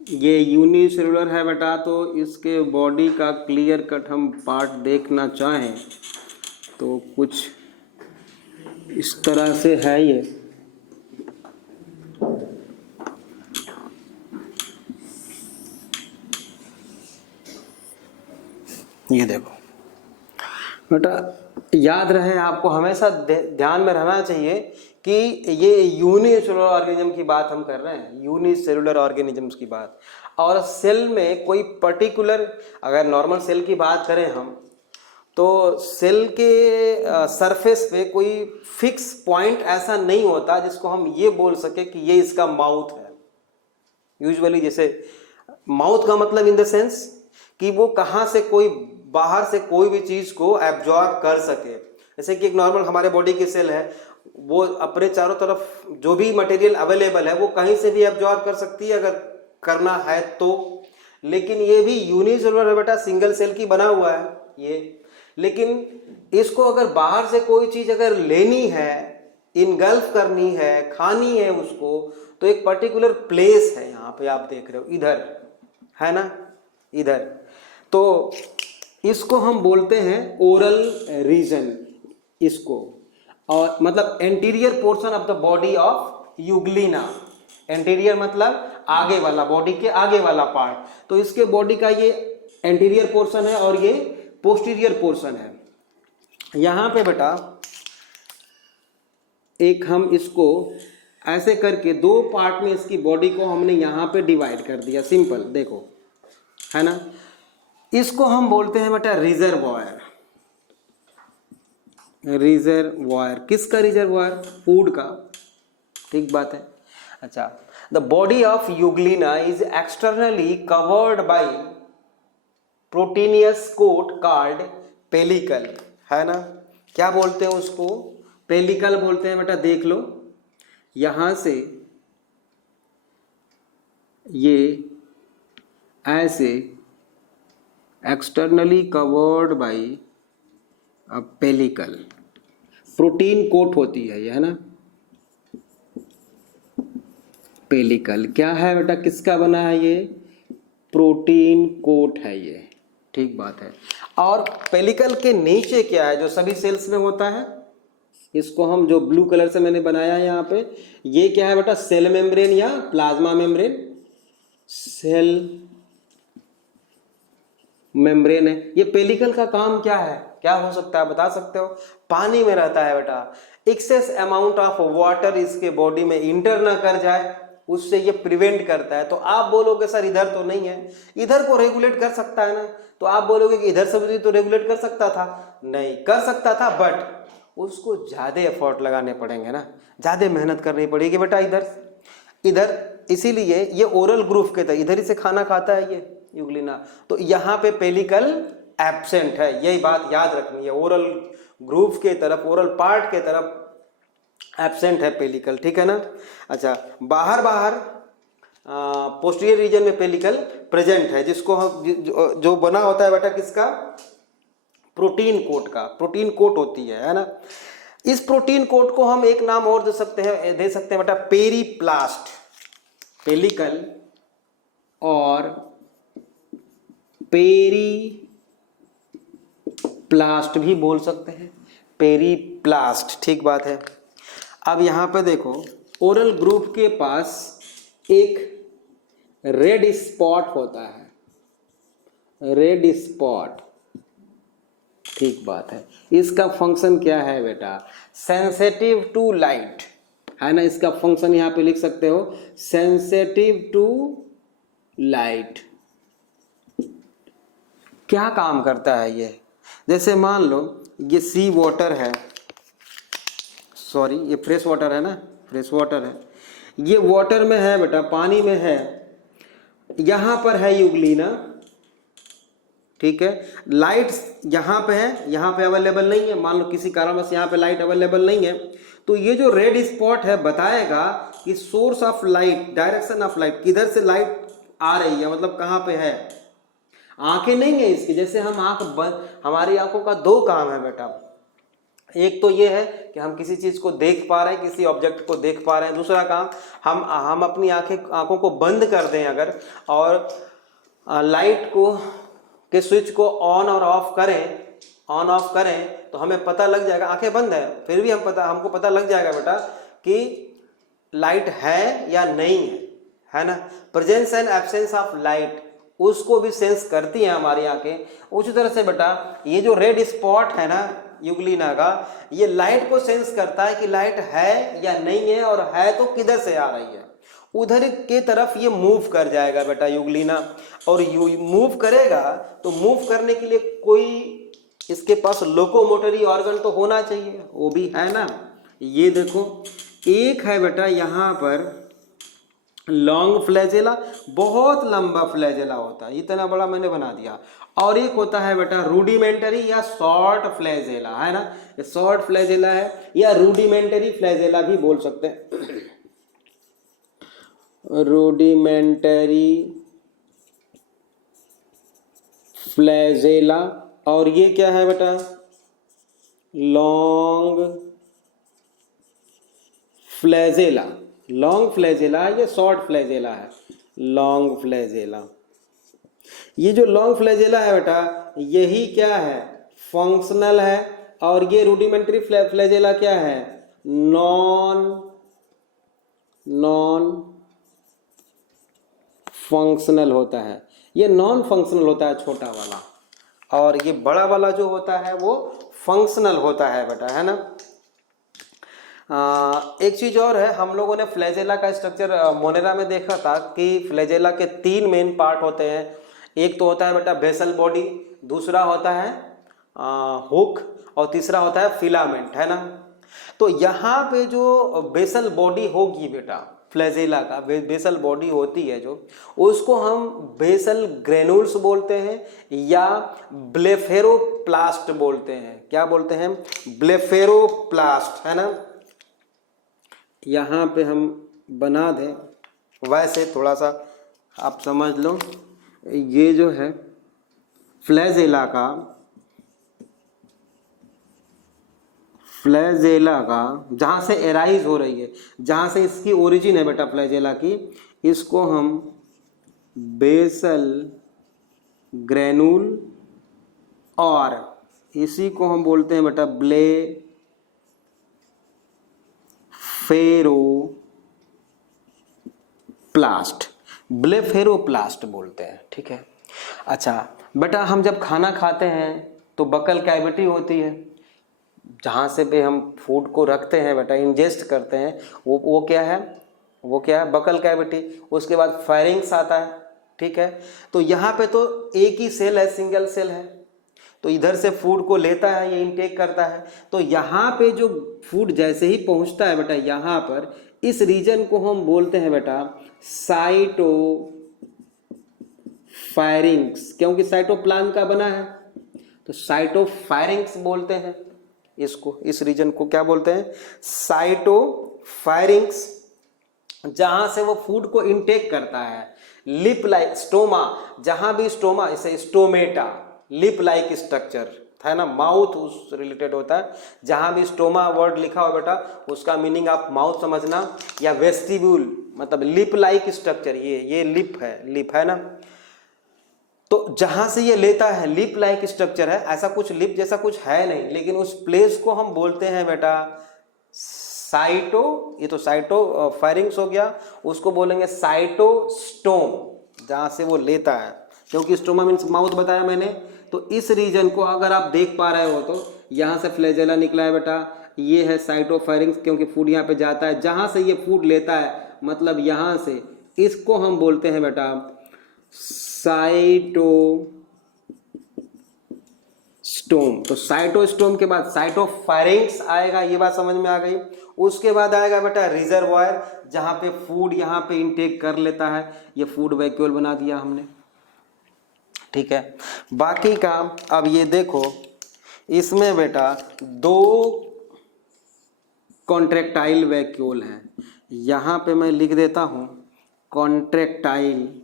ये यूनिसेलुलर है बेटा, तो इसके बॉडी का क्लियर कट हम पार्ट देखना चाहें तो कुछ इस तरह से है। ये देखो बेटा, याद रहे, आपको हमेशा ध्यान में रहना चाहिए कि ये यूनिसेलुलर ऑर्गेनिज्म की बात हम कर रहे हैं, यूनिसेलुलर ऑर्गेनिजम्स की बात। और सेल में कोई पर्टिकुलर, अगर नॉर्मल सेल की बात करें हम, तो सेल के सरफेस पे कोई फिक्स पॉइंट ऐसा नहीं होता जिसको हम ये बोल सके कि ये इसका माउथ है। यूजुअली जैसे माउथ का मतलब इन द सेंस कि वो कहाँ से कोई बाहर से कोई भी चीज को एब्जॉर्ब कर सके। जैसे कि एक नॉर्मल हमारे बॉडी की सेल है, वो अपने चारों तरफ जो भी मटेरियल अवेलेबल है वो कहीं से भी एब्जॉर्ब कर सकती है अगर करना है तो। लेकिन ये भी यूनिसेलुलर है बेटा, सिंगल सेल की बना हुआ है ये। लेकिन इसको अगर बाहर से कोई चीज अगर लेनी है, इनगल्फ करनी है, खानी है उसको, तो एक पर्टिकुलर प्लेस है, यहाँ पे आप देख रहे हो इधर है ना, इधर। तो इसको हम बोलते हैं ओरल रीजन, इसको, और मतलब anterior portion of the body of Euglena. Anterior मतलब आगे वाला, बॉडी के आगे वाला पार्ट। तो इसके बॉडी का ये एंटीरियर पोर्शन है और ये पोस्टीरियर पोर्शन है। यहां पे बेटा एक हम इसको ऐसे करके दो पार्ट में इसकी बॉडी को हमने यहां पे डिवाइड कर दिया, सिंपल देखो, है ना। इसको हम बोलते हैं बेटा रिजर्वॉयर। रिजर्वॉयर किसका रिजर्वॉयर? फूड का, ठीक बात है। अच्छा, the body of euglena is externally covered by proteinaceous coat called pellicle, है ना। क्या बोलते हैं उसको? पेलिकल बोलते हैं बेटा। देख लो, यहां से ये ऐसे externally covered by a pellicle, protein coat होती है ये, है ना। पेलिकल क्या है बेटा, किसका बना है ये? प्रोटीन कोट है ये, ठीक बात है। और पेलिकल के नीचे क्या है जो सभी सेल्स में होता है? इसको हम जो ब्लू कलर से मैंने बनाया है यहाँ पे, ये क्या है बेटा? सेल मेम्ब्रेन या प्लाज्मा मेम्ब्रेन। सेल मेम्ब्रेन है ये। पेलिकल का काम क्या है, क्या हो सकता है बता सकते हो? पानी में रहता है बेटा। एक्सेस अमाउंट ऑफ वाटर इसके बॉडी में इंटर ना कर जाए, उससे ये प्रिवेंट करता है। तो आप बोलोगे सर इधर तो नहीं है, इधर को रेगुलेट कर सकता है ना, तो आप बोलोगे कि इधर से भी तो रेगुलेट कर सकता था, नहीं कर सकता था, बट उसको ज़्यादा एफर्ट लगाने पड़ेंगे ना, ज़्यादा मेहनत करनी पड़ेगी बेटा इधर। इसीलिए ये ओरल ग्रूव के तहत इधर ही से खाना खाता है ये यूग्लिना, तो यहाँ पे पेलिकल एब्सेंट है, यही बात याद रखनी है। ओरल ग्रूव के तरफ, ओरल पार्ट के तरफ एब्सेंट है पेलिकल, ठीक है ना। अच्छा, बाहर पोस्टीरियर रीजन में पेलिकल प्रेजेंट है, जिसको हम जो बना होता है बेटा किसका, प्रोटीन कोट का, प्रोटीन कोट होती है ना। इस प्रोटीन कोट को हम एक नाम और दे सकते हैं बेटा पेरीप्लास्ट, पेलिकल और पेरीप्लास्ट भी बोल सकते हैं, पेरीप्लास्ट, ठीक बात है। अब यहाँ पे देखो ओरल ग्रुप के पास एक रेड स्पॉट होता है, रेड स्पॉट, ठीक बात है। इसका फंक्शन क्या है बेटा, सेंसिटिव टू लाइट, है ना। इसका फंक्शन यहाँ पे लिख सकते हो, सेंसिटिव टू लाइट। क्या काम करता है ये, जैसे मान लो ये सी वाटर है, सॉरी ये फ्रेश वाटर है ना, फ्रेश वाटर है, ये वाटर में है बेटा, पानी में है, यहाँ पर है यूग्लिना, ठीक है। लाइट यहाँ पे है, यहाँ पे अवेलेबल नहीं है, मान लो किसी कारणवश यहाँ पे लाइट अवेलेबल नहीं है, तो ये जो रेड स्पॉट है बताएगा कि source of light, direction of light, किधर से लाइट आ रही है, मतलब कहाँ पे है। आंखें नहीं है इसकी, जैसे हम हमारी आंखों का दो काम है बेटा, एक तो ये है कि हम किसी चीज को देख पा रहे हैं, किसी ऑब्जेक्ट को देख पा रहे हैं, दूसरा काम हम अपनी आंखों को बंद कर दें अगर, और लाइट को के स्विच को ऑन और ऑफ करें तो हमें पता लग जाएगा, आंखें बंद है फिर भी हमको पता लग जाएगा बेटा कि लाइट है या नहीं है ना। Presence and absence of light उसको भी सेंस करती है हमारी आंखें। उसी तरह से बेटा ये जो रेड स्पॉट है ना यूग्लिना का, ये लाइट को सेंस करता है कि लाइट है या नहीं है, और है तो किधर से आ रही है, उधर के तरफ ये मूव कर जाएगा बेटा यूग्लिना। और मूव करेगा तो मूव करने के लिए कोई इसके पास लोकोमोटरी ऑर्गन तो होना चाहिए, वो भी है ना। ये देखो एक है बेटा यहाँ पर लॉन्ग फ्लैजेला, बहुत लंबा फ्लैजेला होता है, इतना बड़ा मैंने बना दिया, और एक होता है बेटा रूडिमेंटरी या शॉर्ट फ्लैजेला, है ना। ये शॉर्ट फ्लैजेला है या रूडिमेंटरी फ्लैजेला भी बोल सकते हैं, रूडिमेंटरी फ्लैजेला। और ये क्या है बेटा, लॉन्ग फ्लैजेला, लॉन्ग फ्लैजेला है या शॉर्ट फ्लैजेला है, लॉन्ग फ्लैजेला। ये जो लॉन्ग फ्लैजेला है बेटा यही क्या है, फंक्शनल है, और ये रूडिमेंटरी फ्लैजेला क्या है, नॉन फंक्शनल होता है। ये नॉन फंक्शनल होता है छोटा वाला, और ये बड़ा वाला जो होता है वो फंक्शनल होता है बेटा, है ना। एक चीज और है, हम लोगों ने फ्लैजेला का स्ट्रक्चर मोनेरा में देखा था कि फ्लैजेला के तीन मेन पार्ट होते हैं। एक तो होता है बेटा बेसल बॉडी, दूसरा होता है हुक, और तीसरा होता है फिलामेंट, है ना। तो यहाँ पे जो बेसल बॉडी होगी बेटा फ्लैजेला का, बेसल बॉडी होती है जो, उसको हम बेसल ग्रेनुल्स बोलते हैं या ब्लेफेरोप्लास्ट बोलते हैं। क्या बोलते हैं, ब्लेफेरोप्लास्ट, है ना। यहाँ पे हम बना दें, वैसे थोड़ा सा आप समझ लो, ये जो है फ्लैजेला का जहाँ से एराइज हो रही है, जहाँ से इसकी ओरिजिन है बेटा फ्लैजेला की, इसको हम बेसल ग्रेनुल, और इसी को हम बोलते हैं बेटा ब्लेफेरोप्लास्ट बोलते हैं, ठीक है। अच्छा बेटा हम जब खाना खाते हैं तो बकल कैविटी होती है, जहाँ से भी हम फूड को रखते हैं बेटा, इंजेस्ट करते हैं, वो क्या है, वो क्या है, बकल कैविटी। उसके बाद फायरिंग्स आता है, ठीक है। तो यहाँ पे तो एक ही सेल है, सिंगल सेल है, तो इधर से फूड को लेता है, ये इनटेक करता है। तो यहाँ पे जो फूड जैसे ही पहुँचता है बेटा, यहाँ पर इस रीजन को हम बोलते हैं बेटा साइटो फायरिंग्स, क्योंकि साइटोप्लाज्म का बना है, तो साइटोफायरिंग्स बोलते हैं इसको। इस रीजन को क्या बोलते हैं, साइटोफायरिंग्स, जहां से वो फूड को इनटेक करता है। लिप लाइक स्टोमा, जहां भी स्टोमा, इसे स्टोमेटा, लिप लाइक स्ट्रक्चर है ना, माउथ उस रिलेटेड होता है। जहां भी स्टोमा वर्ड लिखा हो बेटा, उसका मीनिंग आप माउथ समझना, या वेस्टिब्यूल मतलब लिप लाइक स्ट्रक्चर, ये लिप है ना। तो जहां से ये लेता है, लिप लाइक स्ट्रक्चर है, ऐसा कुछ लिप जैसा कुछ है नहीं, लेकिन उस प्लेस को हम बोलते हैं बेटा साइटो, ये तो साइटो फायरिंग्स हो गया, उसको बोलेंगे साइटोस्टोम, जहां से वो लेता है, क्योंकि स्टोमा मीन्स माउथ बताया मैंने। तो इस रीजन को अगर आप देख पा रहे हो, तो यहाँ से फ्लैजेला निकला है बेटा, ये है साइटोफायरिंग्स, क्योंकि फूड यहाँ पे जाता है, जहां से ये फूड लेता है, मतलब यहाँ से, इसको हम बोलते हैं बेटा साइटोस्टोम। तो साइटोस्टोम के बाद साइटोफायरिंग्स आएगा, ये बात समझ में आ गई। उसके बाद आएगा बेटा रिजर्वायर, जहां पे फूड यहाँ पे इनटेक कर लेता है, ये फूड वैक्यूल बना दिया हमने, ठीक है। बाकी का अब ये देखो, इसमें बेटा दो कॉन्ट्रैक्टाइल वैक्यूल हैं, यहाँ पे मैं लिख देता हूँ कॉन्ट्रैक्टाइल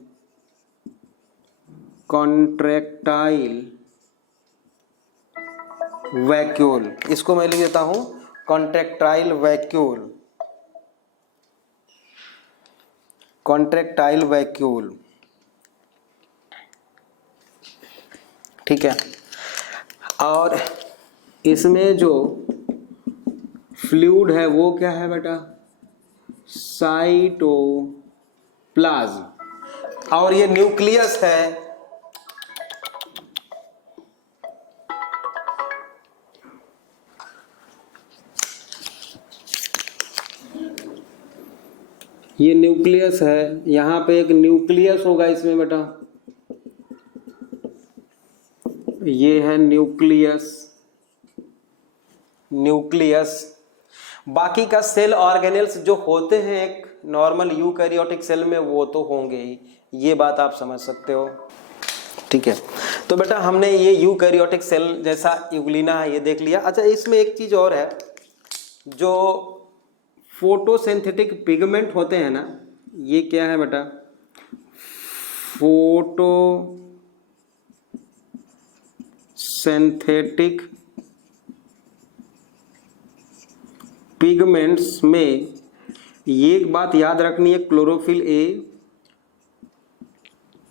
वैक्यूल, इसको मैं लिख देता हूं कॉन्ट्रैक्टाइल वैक्यूल, ठीक है। और इसमें जो फ्लूइड है वो क्या है बेटा, साइटोप्लाज्म, और ये न्यूक्लियस है, ये न्यूक्लियस है, यहाँ पे एक न्यूक्लियस होगा इसमें बेटा, ये है न्यूक्लियस। बाकी का सेल ऑर्गेनेल्स जो होते हैं एक नॉर्मल यूकैरियोटिक सेल में, वो तो होंगे ही, ये बात आप समझ सकते हो, ठीक है। तो बेटा हमने ये यूकैरियोटिक सेल जैसा यूग्लिना है ये देख लिया। अच्छा, इसमें एक चीज और है, जो फोटोसिंथेटिक पिगमेंट होते हैं ना, ये क्या है बेटा, फोटोसिंथेटिक पिगमेंट्स में ये एक बात याद रखनी है, क्लोरोफिल ए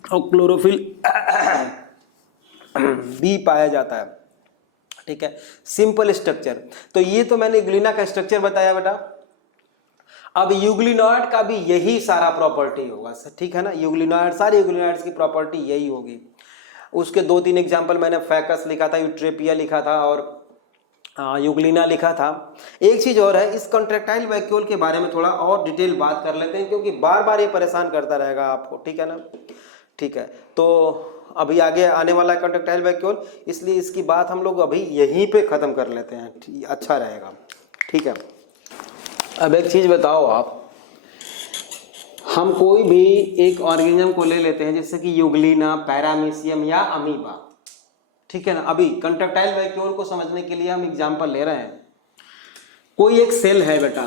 और क्लोरोफिल बी पाया जाता है, ठीक है। सिंपल स्ट्रक्चर, तो ये तो मैंने यूग्लिना का स्ट्रक्चर बताया बेटा। अब यूग्लिनॉइड का भी यही सारा प्रॉपर्टी होगा, ठीक है ना, यूग्लिनॉइड, सारे यूग्लिनॉइड्स की प्रॉपर्टी यही होगी। उसके 2-3 एग्जांपल मैंने फैकस लिखा था, यूट्रेपिया लिखा था और यूग्लिना लिखा था। एक चीज और है, इस कॉन्ट्रैक्टाइल वैक्यूल के बारे में थोड़ा और डिटेल बात कर लेते हैं, क्योंकि बार बार ये परेशान करता रहेगा आपको, ठीक है ना, ठीक है। तो अभी आगे आने वाला है कॉन्ट्रैक्टाइल वैक्यूल, इसलिए इसकी बात हम लोग अभी यहीं पे ख़त्म कर लेते हैं, अच्छा रहेगा, ठीक है। अब एक चीज़ बताओ आप, हम कोई भी एक ऑर्गेनिज्म को ले लेते हैं, जैसे कि यूग्लिना, पैरामीशियम या अमीबा, ठीक है ना। अभी कॉन्ट्रैक्टाइल वैक्यूल को समझने के लिए हम एग्जांपल ले रहे हैं। कोई एक सेल है बेटा,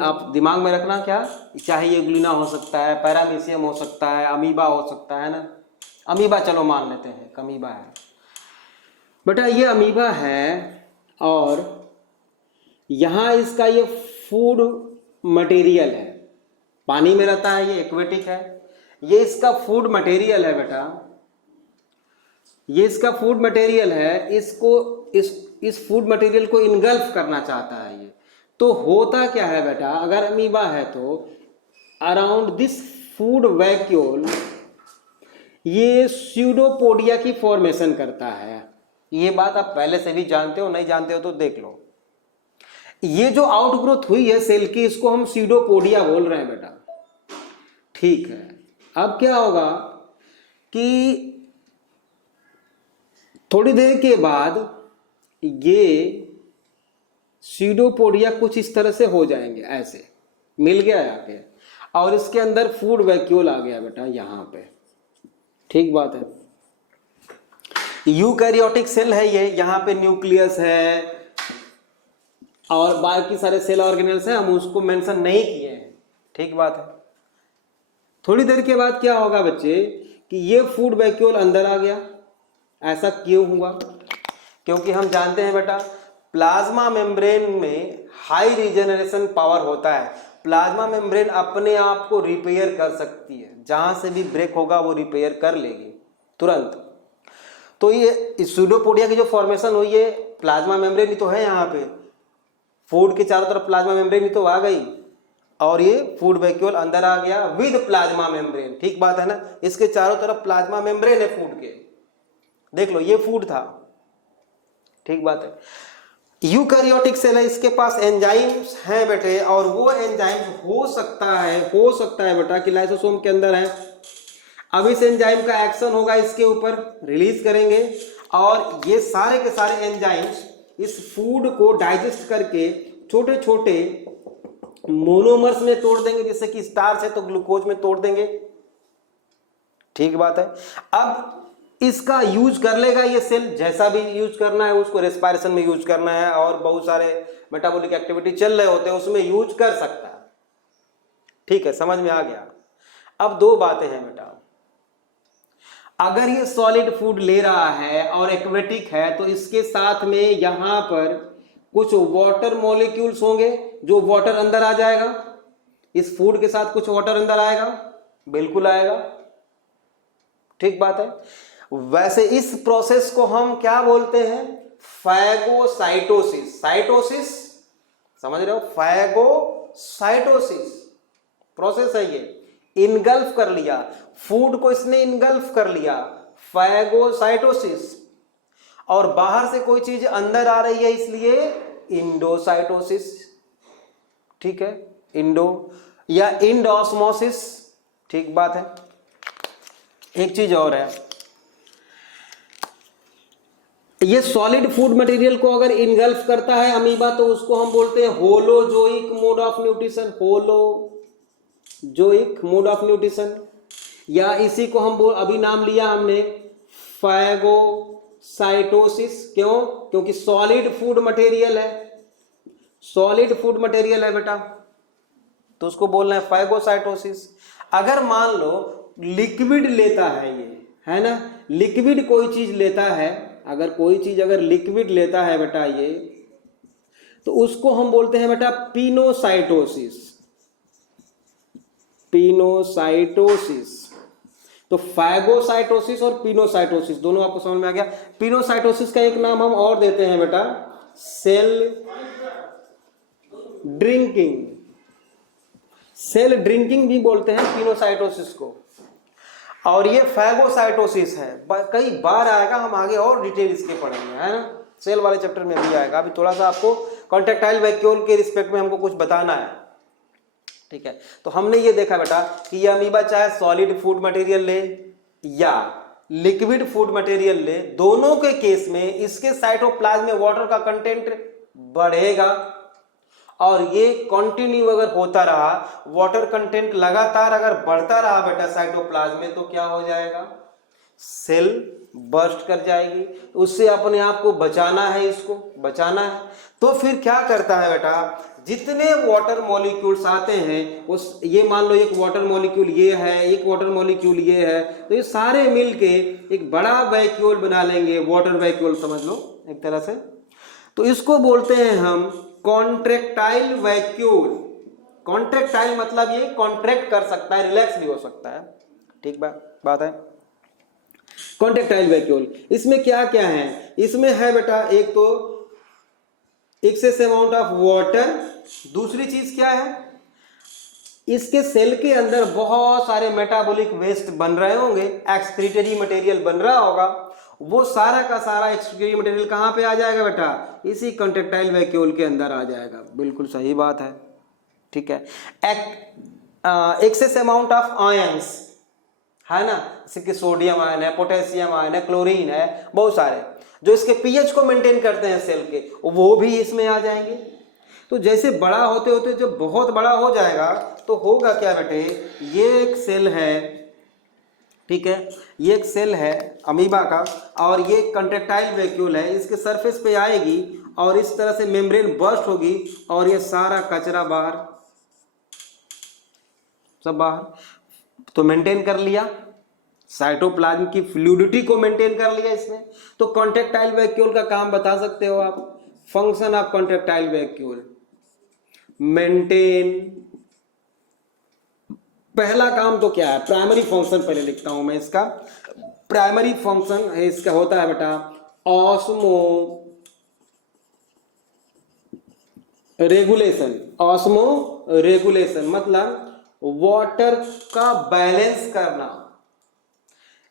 आप दिमाग में रखना, क्या चाहे यूग्लिना हो सकता है, पैरामीशियम हो सकता है, अमीबा हो सकता है ना। अमीबा चलो मान लेते हैं, अमीबा है बेटा, ये अमीबा है और यहाँ इसका ये फूड मटेरियल है, पानी में रहता है, ये एक्वेटिक है, ये इसका फूड मटेरियल है बेटा, ये इसका फूड मटेरियल है। इसको इस फूड मटेरियल को इनगल्फ करना चाहता है ये। तो होता क्या है बेटा, अगर अमीबा है तो अराउंड दिस फूड वैक्यूल ये स्यूडोपोडिया की फॉर्मेशन करता है, ये बात आप पहले से भी जानते हो, नहीं जानते हो तो देख लो। ये जो आउटग्रोथ हुई है सेल की, इसको हम सीडोपोडिया बोल रहे हैं बेटा, ठीक है। अब क्या होगा कि थोड़ी देर के बाद ये सीडोपोडिया कुछ इस तरह से हो जाएंगे, ऐसे मिल गया आके, और इसके अंदर फूड वैक्यूल आ गया बेटा यहाँ पे, ठीक बात है। यूकैरियोटिक सेल है ये, यहाँ पे न्यूक्लियस है और बाकी सारे सेल ऑर्गेनेल्स हैं, हम उसको मेंशन नहीं किए हैं, ठीक बात है। थोड़ी देर के बाद क्या होगा बच्चे कि ये फूड वैक्यूल अंदर आ गया। ऐसा क्यों हुआ? क्योंकि हम जानते हैं बेटा प्लाज्मा मेम्ब्रेन में हाई रीजनरेशन पावर होता है। प्लाज्मा मेम्ब्रेन अपने आप को रिपेयर कर सकती है, जहां से भी ब्रेक होगा वो रिपेयर कर लेगी तुरंत। तो ये सूडोपोडिया की जो फॉर्मेशन हुई है, प्लाज्मा मेम्ब्रेन ही तो है यहाँ पे, फूड के चारों तरफ प्लाज्मा मेम्ब्रेन ही तो आ गई और ये फूड वैक्यूल अंदर आ गया विद प्लाज्मा मेम्ब्रेन, ठीक बात है ना। इसके चारों तरफ प्लाज्मा मेम्ब्रेन है फूड के, देख लो ये फूड था, ठीक बात है। यूकैरियोटिक सेल है, इसके पास एंजाइम्स हैं बेटे, और वो एंजाइम्स हो सकता है बेटा कि लाइसोसोम के अंदर है। अब इस एंजाइम का एक्शन होगा इसके ऊपर, रिलीज करेंगे, और ये सारे के सारे एंजाइम्स इस फूड को डाइजेस्ट करके छोटे छोटे मोनोमर्स में तोड़ देंगे, जैसे कि स्टार्च है तो ग्लूकोज में तोड़ देंगे, ठीक बात है। अब इसका यूज कर लेगा ये सेल, जैसा भी यूज करना है उसको, रेस्पिरेशन में यूज करना है और बहुत सारे मेटाबॉलिक एक्टिविटी चल रहे होते हैं उसमें यूज कर सकता है, ठीक है, समझ में आ गया। अब दो बातें हैं बेटा, अगर ये सॉलिड फूड ले रहा है और एक्वेटिक है तो इसके साथ में यहां पर कुछ वाटर मॉलिक्यूल्स होंगे, जो वाटर अंदर आ जाएगा, इस फूड के साथ कुछ वाटर अंदर आएगा, बिल्कुल आएगा, ठीक बात है। वैसे इस प्रोसेस को हम क्या बोलते हैं? फैगोसाइटोसिस। साइटोसिस समझ रहे हो? फैगोसाइटोसिस प्रोसेस है ये, इनगल्फ कर लिया फूड को, इसने इनगल्फ कर लिया, फैगोसाइटोसिस। और बाहर से कोई चीज अंदर आ रही है इसलिए इंडोसाइटोसिस, ठीक है, इंडो या इंडोस्मोसिस, ठीक बात है। एक चीज और है, ये सॉलिड फूड मटेरियल को अगर इनगल्फ करता है अमीबा तो उसको हम बोलते हैं holozoic mode of nutrition, holozoic mode of nutrition, या इसी को हम अभी नाम लिया हमने फैगोसाइटोसिस। क्यों? क्योंकि सॉलिड फूड मटेरियल है, सॉलिड फूड मटेरियल है बेटा, तो उसको बोलना है फैगोसाइटोसिस। अगर मान लो लिक्विड लेता है ये, है ना, लिक्विड कोई चीज लेता है, अगर कोई चीज अगर लिक्विड लेता है बेटा ये, तो उसको हम बोलते हैं बेटा पिनोसाइटोसिस, पिनोसाइटोसिस। तो फैगोसाइटोसिस और पिनोसाइटोसिस दोनों आपको समझ में आ गया। पिनोसाइटोसिस का एक नाम हम और देते हैं बेटा सेल ड्रिंकिंग, सेल ड्रिंकिंग भी बोलते हैं पिनोसाइटोसिस को। और ये फैगोसाइटोसिस है, कई बार आएगा, हम आगे और डिटेल इसके पढ़ेंगे, है ना, सेल वाले चैप्टर में भी आएगा। अभी थोड़ा सा आपको कॉन्ट्रैक्टाइल वैक्यूल के रिस्पेक्ट में हमको कुछ बताना है, ठीक है। तो हमने ये देखा बेटा कि ये अमीबा चाहे सॉलिड फूड मटेरियल ले या लिक्विड फूड मटेरियल ले, दोनों के केस में इसके साइटोप्लाज्म में वाटर का कंटेंट बढ़ेगा, और ये कंटिन्यू अगर होता रहा, वाटर कंटेंट लगातार अगर बढ़ता रहा बेटा साइटोप्लाज्म में, तो क्या हो जाएगा? सेल बर्स्ट कर जाएगी। उससे अपने आप को बचाना है, इसको बचाना है। तो फिर क्या करता है बेटा, जितने वाटर मॉलिक्यूल्स आते हैं उस, ये मान लो एक वाटर मॉलिक्यूल ये है, एक वाटर मॉलिक्यूल ये है, तो ये सारे मिलके एक बड़ा वैक्यूल बना लेंगे, वाटर वैक्यूल समझ लो एक तरह से। तो इसको बोलते हैं हम कॉन्ट्रैक्टाइल वैक्यूल। कॉन्ट्रैक्टाइल मतलब ये कॉन्ट्रैक्ट कर सकता है, रिलैक्स भी हो सकता है, ठीक बात है। कॉन्ट्रैक्टाइल वैक्यूल, इसमें क्या क्या है? इसमें है बेटा एक तो एक्सेस अमाउंट ऑफ वाटर, दूसरी चीज क्या है, इसके सेल के अंदर बहुत सारे मेटाबॉलिक वेस्ट बन रहे होंगे, एक्सक्रीटरी मटेरियल बन रहा होगा, वो सारा का सारा एक्सक्रीटरी मटेरियल कहाँ पे आ जाएगा बेटा, इसी कॉन्ट्रेक्टाइल वैक्यूल के अंदर आ जाएगा। बिल्कुल सही बात है, ठीक है। एक्सेस अमाउंट ऑफ आयंस है ना, जैसे कि सोडियम आयन है, पोटेशियम आयन है, क्लोरीन है, बहुत सारे जो इसके पीएच को मेंटेन करते हैं सेल के, वो भी इसमें आ जाएंगे। तो जैसे बड़ा होते होते जब बहुत बड़ा हो जाएगा तो होगा क्या बेटे, ये एक सेल है, ठीक है, ये एक सेल है अमीबा का, और ये कॉन्ट्रेक्टाइल वैक्यूल है, इसके सरफेस पे आएगी और इस तरह से मेम्ब्रेन बर्स्ट होगी और ये सारा कचरा बाहर, सब बाहर। तो मेंटेन कर लिया, साइटोप्लाज्म की फ्लूइडिटी को मेंटेन कर लिया इसने। तो कॉन्ट्रेक्टाइल वैक्यूल का काम बता सकते हो आप, function of contractile vacuole maintain. पहला काम तो क्या है, प्राइमरी फंक्शन पहले लिखता हूं मैं इसका। प्राइमरी फंक्शन है इसका होता है बेटा ऑस्मो रेगुलेशन। ऑस्मो रेगुलेशन मतलब वाटर का बैलेंस करना।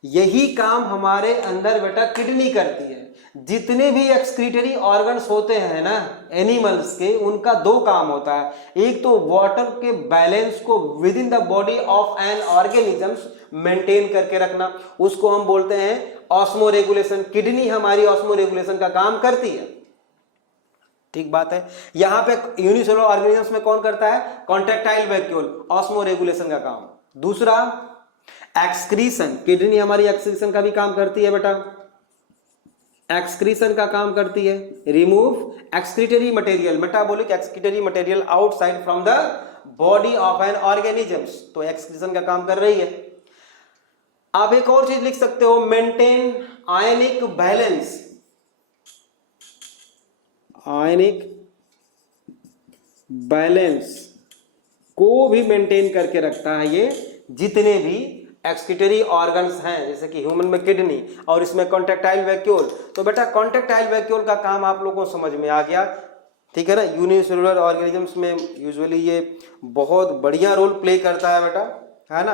यही काम हमारे अंदर बेटा किडनी करती है। जितने भी एक्सक्रीटरी ऑर्गन्स होते हैं ना एनिमल्स के, उनका दो काम होता है, एक तो वाटर के बैलेंस को with in the body of N organisms maintain करके रखना, उसको हम बोलते हैं ऑस्मो रेगुलेशन। किडनी हमारी ऑस्मो रेगुलेशन का काम करती है, ठीक बात है। यहां पे यूनिसेलुलर ऑर्गेनिजम्स में कौन करता है, कॉन्ट्रेक्टाइल वैक्यूल ऑस्मो रेगुलेशन का काम। दूसरा एक्सक्रीशन, किडनी हमारी एक्सक्रीशन का भी काम करती है बेटा, एक्सक्रीशन का काम करती है, remove excretory material, metabolic excretory material outside from the body of N organisms, तो एक्सक्रीशन का काम कर रही है। आप एक और चीज लिख सकते हो, maintain ionic balance. Ionic balance को भी मेंटेन करके रखता है ये जितने भी एक्सक्रीटरी ऑर्गन्स हैं, जैसे कि ह्यूमन में किडनी और इसमें कॉन्ट्रेक्टाइल वैक्यूल। तो बेटा कॉन्ट्रेक्टाइल वैक्यूल का काम आप लोगों को समझ में आ गया, ठीक है ना। यूनिसेलुलर ऑर्गेनिजम्स में यूजुअली ये बहुत बढ़िया रोल प्ले करता है बेटा, है ना।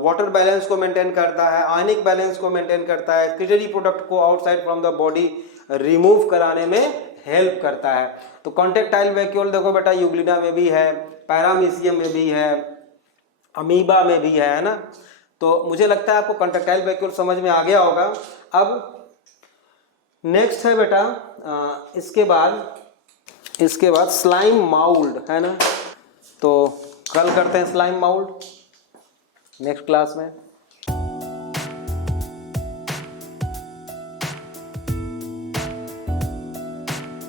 वाटर बैलेंस को मेंटेन करता है, आयनिक बैलेंस को मेंटेन करता है, एक्सक्रीटरी प्रोडक्ट को outside from the body remove कराने में हेल्प करता है। तो कॉन्ट्रेक्टाइल वैक्यूल देखो बेटा यूग्लिना में भी है, पैरामीशियम में भी है, अमीबा में भी है ना। तो मुझे लगता है आपको कॉन्ट्रेक्टाइल वैक्यूल समझ में आ गया होगा। अब नेक्स्ट है बेटा इसके बाद स्लाइम माउल्ड, है ना। तो कल करते हैं स्लाइम माउल्ड नेक्स्ट क्लास में।